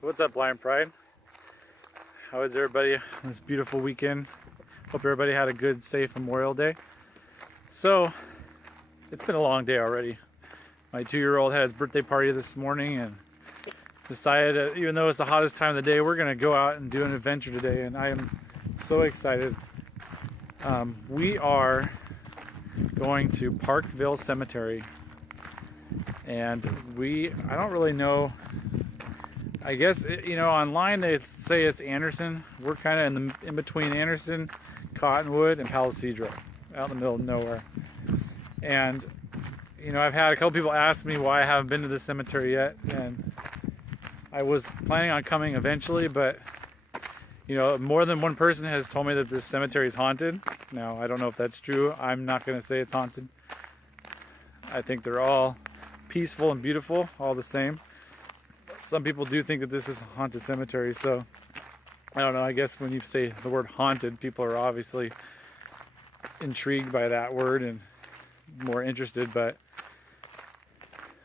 So what's up, Blind Pride? How is everybody on this beautiful weekend? Hope everybody had a good, safe Memorial Day. So, it's been a long day already. My 2-year-old had his birthday party this morning and decided that even though it's the hottest time of the day, we're going to go out and do an adventure today, and I am so excited. We are going to Parkville Cemetery, and I don't really know. I guess, online they say it's Anderson. We're kind of in between Anderson, Cottonwood, and Palisadro, out in the middle of nowhere. And, I've had a couple people ask me why I haven't been to this cemetery yet, and I was planning on coming eventually, but, more than one person has told me that this cemetery is haunted. Now, I don't know if that's true. I'm not going to say it's haunted. I think they're all peaceful and beautiful, all the same. Some people do think that this is a haunted cemetery, so I don't know. I guess when you say the word haunted, people are obviously intrigued by that word and more interested, but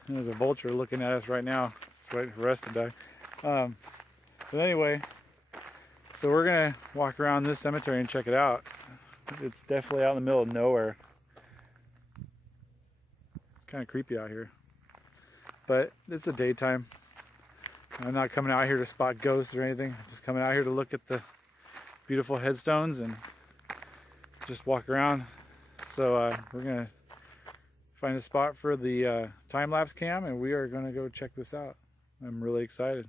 there's a vulture looking at us right now. It's waiting for us to die. But anyway, so we're going to walk around this cemetery and check it out. It's definitely out in the middle of nowhere. It's kind of creepy out here. But it's the daytime. I'm not coming out here to spot ghosts or anything. I'm just coming out here to look at the beautiful headstones and just walk around. So we're going to find a spot for the time-lapse cam, and we are going to go check this out. I'm really excited.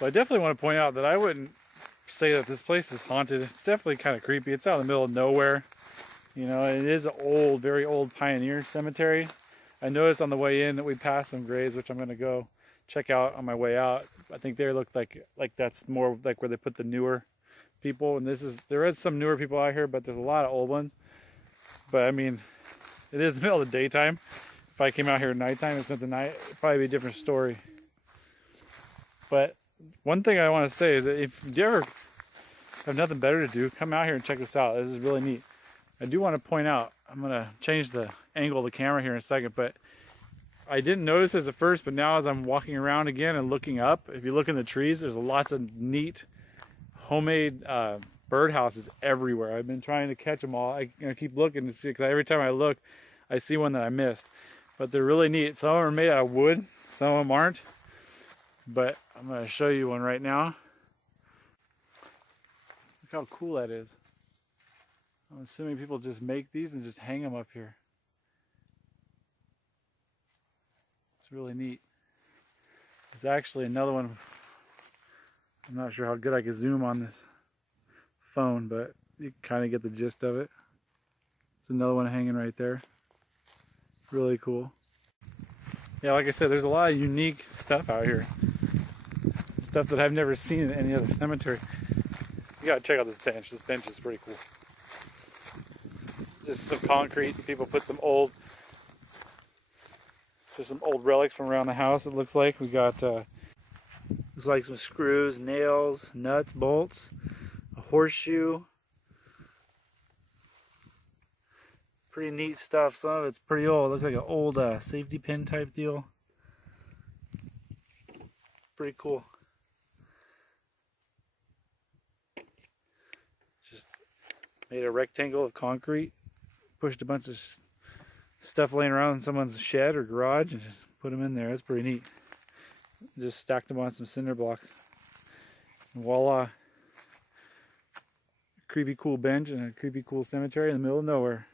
So I definitely want to point out that I wouldn't say that this place is haunted. It's definitely kind of creepy. It's out in the middle of nowhere. You know, it is an old, very old pioneer cemetery. I noticed on the way in that we passed some graves, which I'm going to go check out on my way out. I think they look like that's more like where they put the newer people. And there is some newer people out here, but there's a lot of old ones. But I mean, it is the middle of the daytime. If I came out here at nighttime and spent the night, it'd probably be a different story. But one thing I want to say is that if you ever have nothing better to do, come out here and check this out. This is really neat. I do want to point out, I'm going to change the angle of the camera here in a second, but I didn't notice this at first, but now as I'm walking around again and looking up, if you look in the trees, there's lots of neat homemade birdhouses everywhere. I've been trying to catch them all. I keep looking to see, because every time I look, I see one that I missed. But they're really neat. Some of them are made out of wood, some of them aren't. But I'm going to show you one right now. Look how cool that is. I'm assuming people just make these and just hang them up here. It's really neat. There's actually another one. I'm not sure how good I can zoom on this phone, but you kind of get the gist of it. There's another one hanging right there. Really cool. Yeah, like I said, there's a lot of unique stuff out here. Stuff that I've never seen in any other cemetery. You gotta check out this bench. This bench is pretty cool. Just some concrete. People put some old relics from around the house. It looks like we got looks like some screws, nails, nuts, bolts, a horseshoe. Pretty neat stuff. Some of it's pretty old. It looks like an old safety pin type deal. Pretty cool. Just made a rectangle of concrete. Pushed a bunch of stuff laying around in someone's shed or garage and just put them in there. That's pretty neat. Just stacked them on some cinder blocks. And voila. A creepy cool bench and a creepy cool cemetery in the middle of nowhere.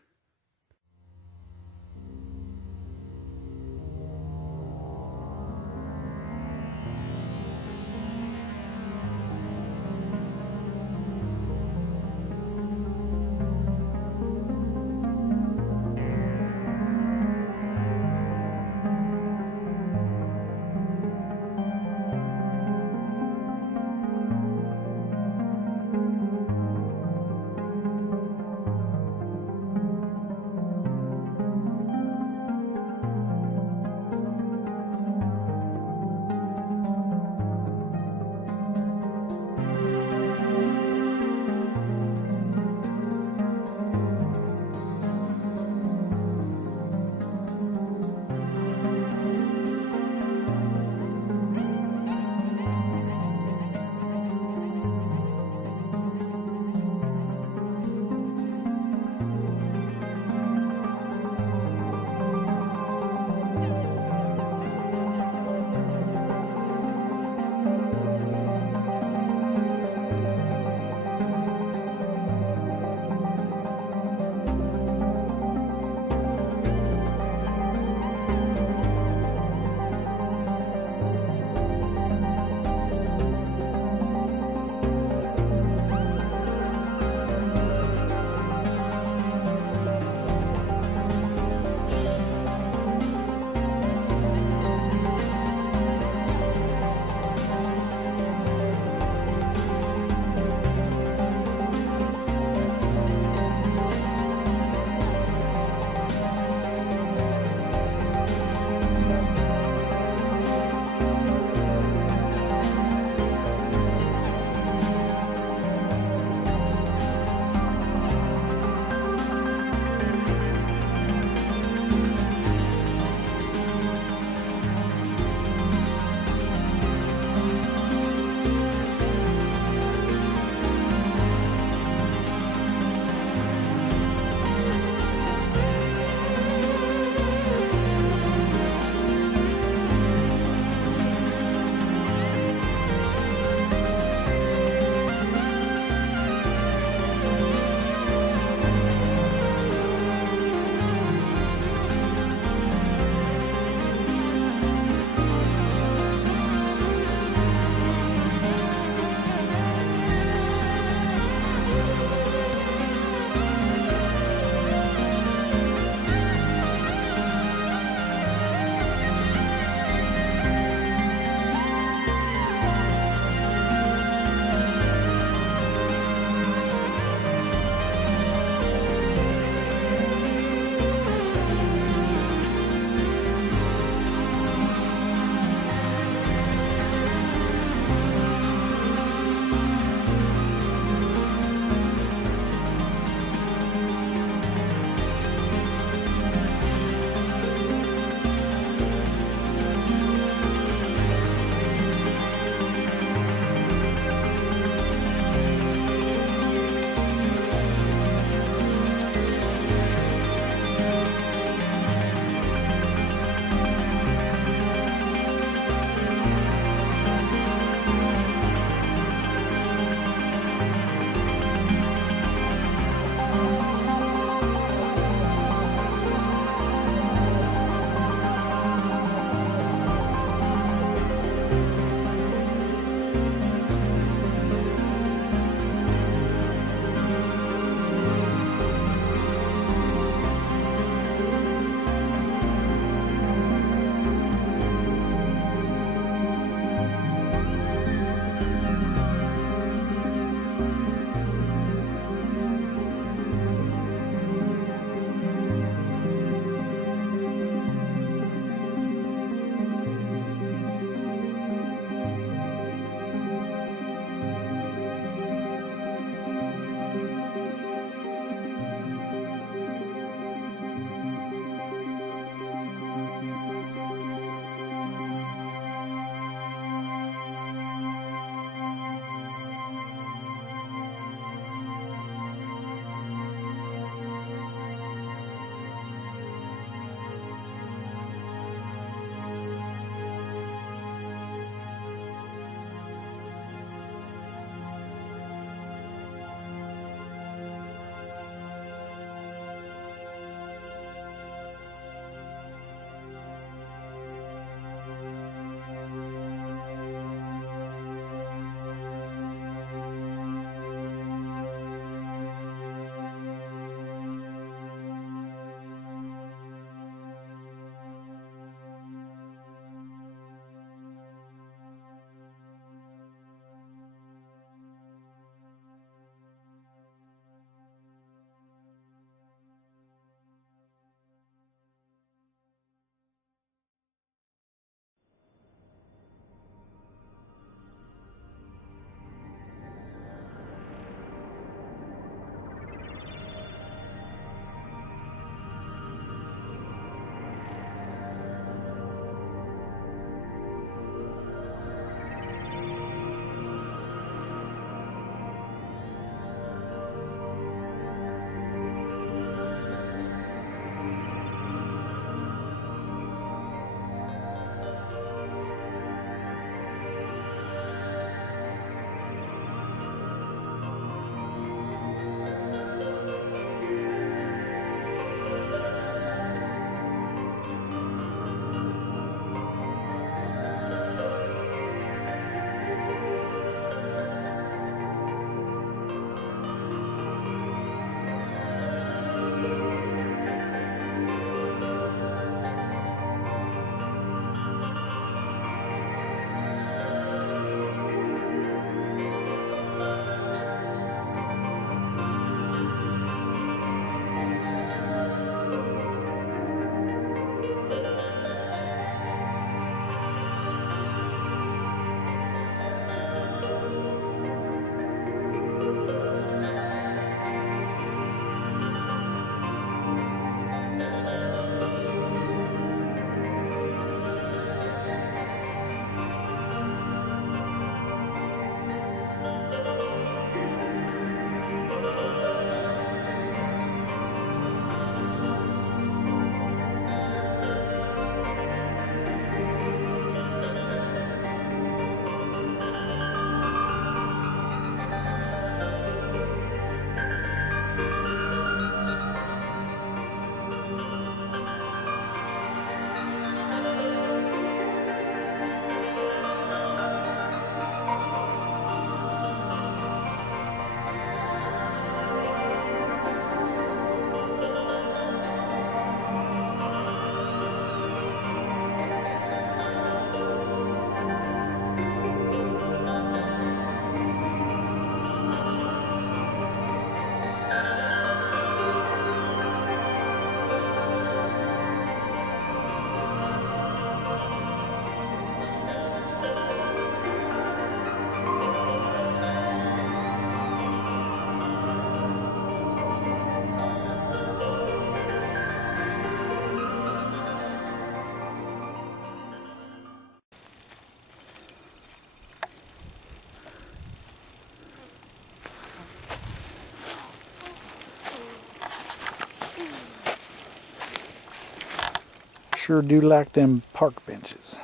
Sure do like them park benches.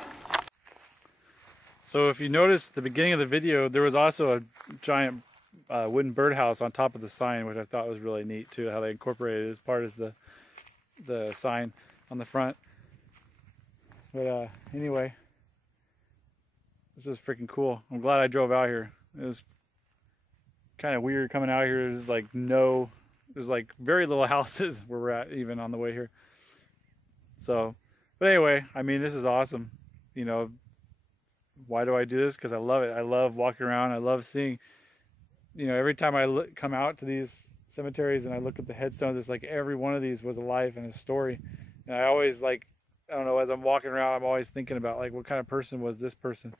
So if you notice the beginning of the video, there was also a giant wooden birdhouse on top of the sign, which I thought was really neat too, how they incorporated it as part of the sign on the front. But anyway, this is freaking cool. I'm glad I drove out here. It was kind of weird coming out here. There's like very little houses where we're at even on the way here. So, but anyway, I mean, this is awesome. You know, why do I do this? Because I love it. I love walking around. I love seeing, you know, every time I come out to these cemeteries and I look at the headstones, it's like every one of these was a life and a story. And I always like, I don't know, as I'm walking around, I'm always thinking about like, what kind of person was this person?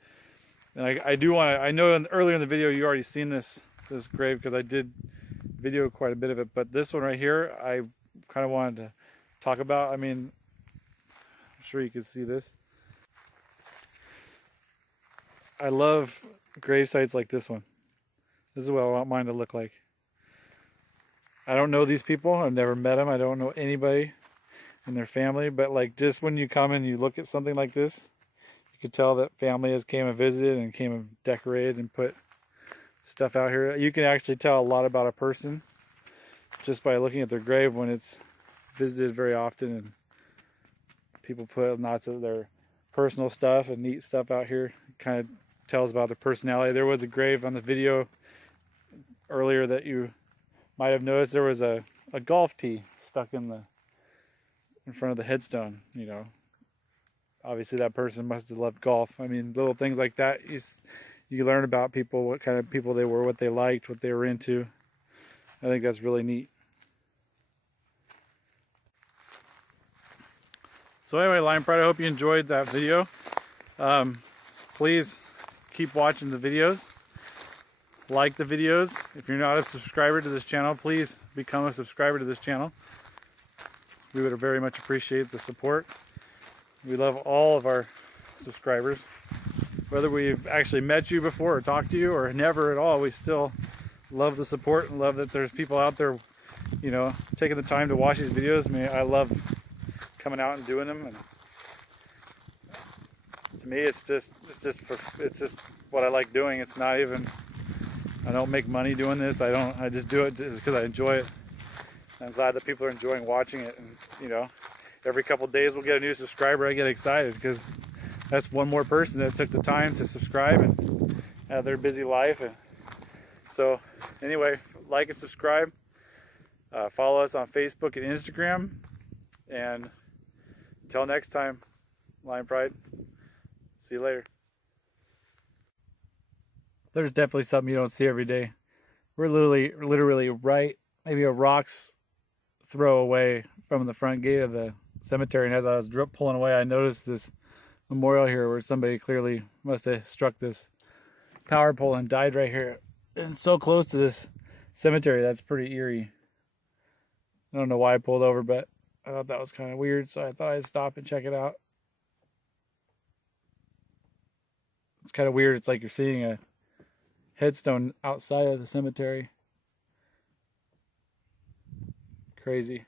And I do want to, I know earlier in the video, you already seen this grave because I did video quite a bit of it, but this one right here, I kind of wanted to talk about. I mean, I'm sure you can see this. I love grave sites like this one. This is what I want mine to look like. I don't know these people. I've never met them. I don't know anybody in their family, but like just when you come and you look at something like this, you can tell that family has came and visited and came and decorated and put stuff out here. You can actually tell a lot about a person just by looking at their grave when it's visited very often, and people put lots of their personal stuff and neat stuff out here. It kind of tells about their personality. There was a grave on the video earlier that you might have noticed. There was a golf tee stuck in front of the headstone. You know, obviously that person must have loved golf. I mean, little things like that, you learn about people, what kind of people they were, what they liked, what they were into. I think that's really neat. So anyway, Lion Pride, I hope you enjoyed that video. Please keep watching the videos. Like the videos. If you're not a subscriber to this channel, please become a subscriber to this channel. We would very much appreciate the support. We love all of our subscribers. Whether we've actually met you before or talked to you or never at all, we still love the support and love that there's people out there, you know, taking the time to watch these videos. I mean, I love coming out and doing them, and to me it's just what I like doing. It's not even, I don't make money doing this. I just do it just because I enjoy it. I'm glad that people are enjoying watching it, and you know, every couple of days we'll get a new subscriber. I get excited because that's one more person that took the time to subscribe and have their busy life. And so anyway, like and subscribe. Follow us on Facebook and Instagram. And until next time, Lion Pride. See you later. There's definitely something you don't see every day. We're literally right, maybe a rock's throw away from the front gate of the cemetery. And as I was pulling away, I noticed this memorial here where somebody clearly must have struck this power pole and died right here. And so close to this cemetery, that's pretty eerie. I don't know why I pulled over, but I thought that was kind of weird, so I thought I'd stop and check it out. It's kind of weird. It's like you're seeing a headstone outside of the cemetery. Crazy.